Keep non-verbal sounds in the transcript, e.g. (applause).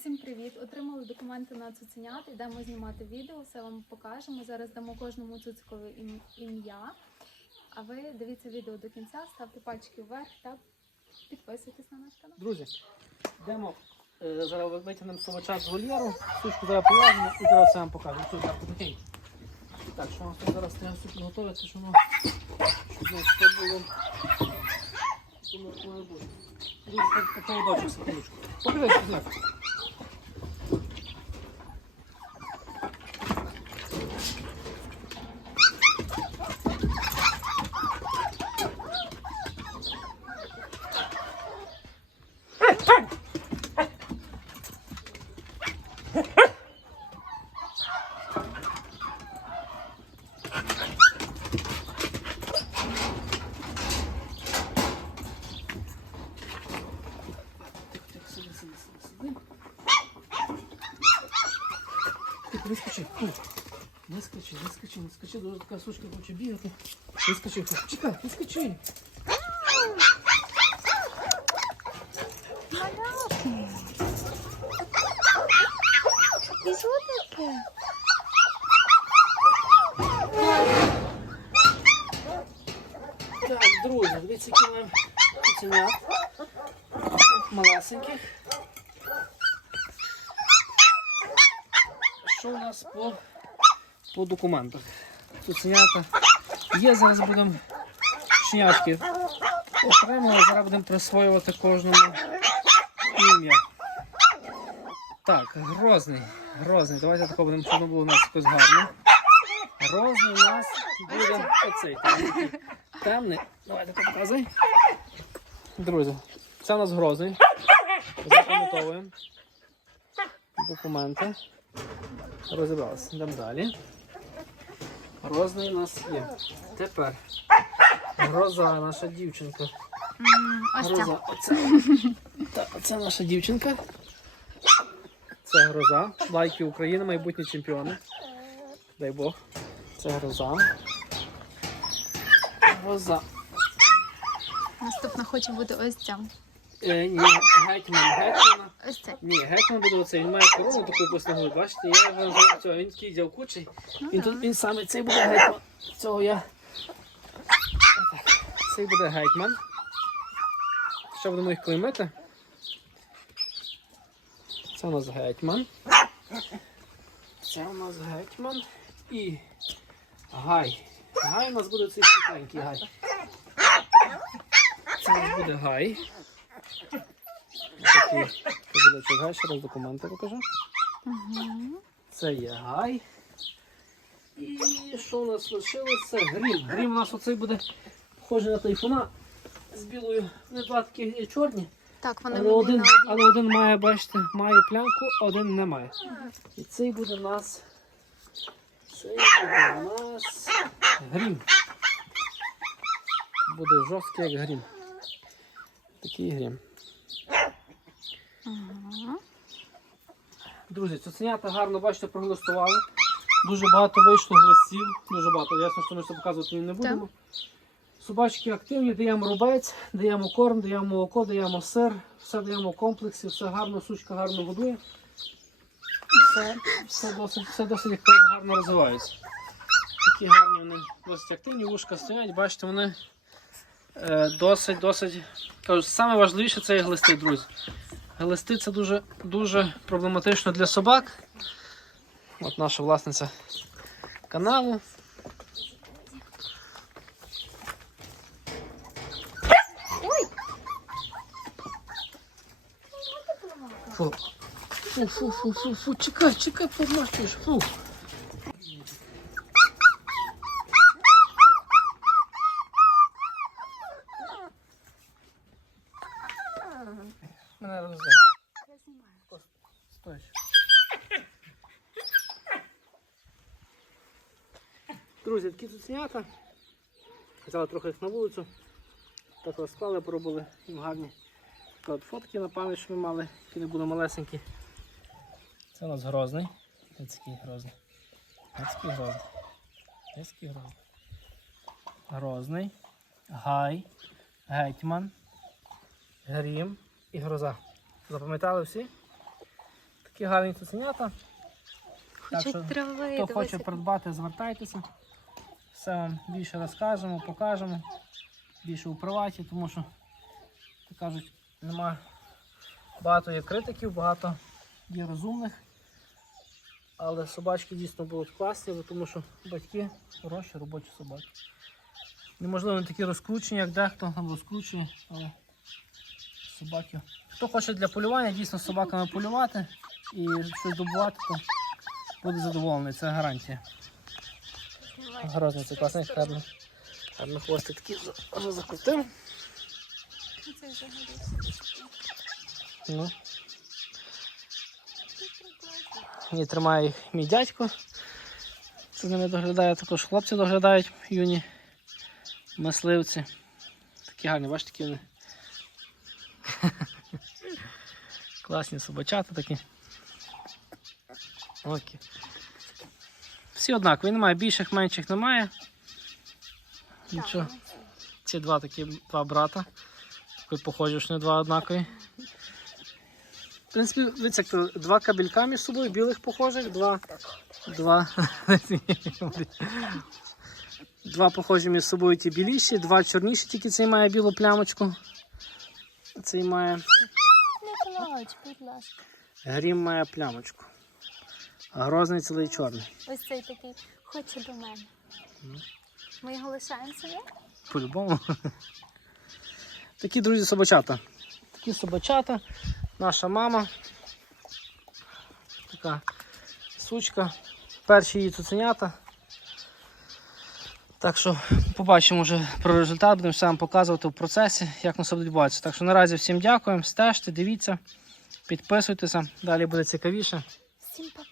Всім привіт! Отримали документи на цуценят. Йдемо знімати відео, все вам покажемо. Зараз дамо кожному цуцикові ім'я. А ви дивіться відео до кінця, ставте пальчики вверх та підписуйтесь на наш канал. Друзі, йдемо. е, Зараз витягнемо совача з вольєру, сучку зараз пов'яжемо і зараз все вам покажемо. Все, так, що у нас тут зараз треба все підготувати, щоб воно щоб у нас все було. щоб воно має бути. Що. Тихо, Тихо, не скачи. Фу. Не скачи, не скачи, не скачи, дуже така сучка хоче бігати. Не скачи, фу. чекай, не скачи. І що таке? Так, друзі, дивіться, які маємо цуценят. Малесеньких. Що у нас по, по документах? Цуценята. Є, зараз будемо щенячки окремо, зараз будемо присвоювати кожному ім'я. Так, грозний. Грозний. Давайте такого будемо, щоб було у нас якось гарно. Грозний у нас буде оцей. такий темний. Давайте показуй. Друзі, це у нас грозний. Запам'ятовуємо. Документи. Розібралися. Йдемо далі. Грозний у нас є. Тепер. Гроза, наша дівчинка. Ось. Гроза. Оце. Та, оце наша дівчинка. Це гроза. Лайки України, майбутні чемпіони. Дай Бог. Це гроза. Гроза. Наступна хоче бути ось ця. Е, ні, гетьман, гетьмана. Ось. Ні, гетьман буде оцей. Він має корону таку послугу. Бачите, я його називаю цього. Він такий дявкучий. Він тут він саме цей буде гетьман. Цього я. Отак. Цей буде гетьман. Ще будемо їх клеймити. Це у нас гетьман. Це у нас гетьман. І гай. Гай у нас буде цей світленький гай. Це у нас буде гай. Такий кабіночок гай, ще раз документи покажу. Це є гай. І що у нас лишилося? Грім. Грім у нас оцей буде схожий на тайфуна з білою. Вони два такі чорні. Так, вони Але один, але один має, бачите, має плямку, а один не має. І цей буде у нас. Цей буде у нас грім. Буде жорсткий як грім. Такий грім. Ага. Друзі, цуценята гарно, бачите, проголосували. Дуже багато вийшло глистів, дуже багато. Ясно, що ми все показувати їм не будемо. Собачки активні, даємо рубець, даємо корм, даємо молоко, даємо сир, все даємо в комплексі, все гарно, сучка гарно годує. Все, все, досить, все досить гарно розвивається. Такі гарні вони досить активні, вушка стоять, бачите, вони досить, досить. Кажу, саме важливіше це є глисти, друзі. Глисти це дуже, дуже проблематично для собак. От наша власниця каналу. Фу. Фу, фу, фу, фу, чекай, чекай, помашуєш, фу. Мене роздає. Стой. Друзі, такі цуценята. Взяли трохи їх на вулицю. Так розклали, поробили їм гарні от фотки на пам'ять, що ми мали, які не були малесенькі. Це у нас грозний. Такий грозний. Такий грозний. Такий грозний. Грозний. Гай. Гетьман. Грім і гроза. Запам'ятали всі? Такі гарні цуценята. Так що, трави, Хто хоче придбати, звертайтеся. Все вам більше розкажемо, покажемо. Більше у приваті, тому що, як кажуть, нема багато є критиків, багато є розумних. Але собачки дійсно будуть класні, тому що батьки хороші робочі собаки. Неможливо не такі розкручені, як дехто там розкручені, але собаки. Хто хоче для полювання, дійсно з собаками полювати і щось добувати, то буде задоволений, це гарантія. Грозний, це класний, гарно. Гарно хвостик такий за- за- закрутив. Це взагалі. Ну. І тримає їх мій дядько. Це з ними доглядає, також хлопці доглядають юні мисливці. Такі гарні, бачите, такі вони. Класні собачата такі. Окі. Всі однакові, немає більших, менших немає. Нічого. Ці два такі два брата. Такі похожі, що не два однакові. В принципі, дивіться, два кабелька між собою, білих похожих, два. Два. (laughs) Два похожі між собою ті біліші, два чорніші, тільки цей має білу плямочку. Цей має. Не будь ласка. Грім має плямочку. А грозний цілий чорний. Ось цей такий хоче до мене. Ми його лишаємо собі? По-любому. Такі друзі собачата. Такі собачата. Наша мама. Така сучка. Перші її цуценята. Так що побачимо вже про результат, будемо все вам показувати в процесі, як нас буде. Так що наразі всім дякуємо, стежте, дивіться, підписуйтеся, далі буде цікавіше. Всім па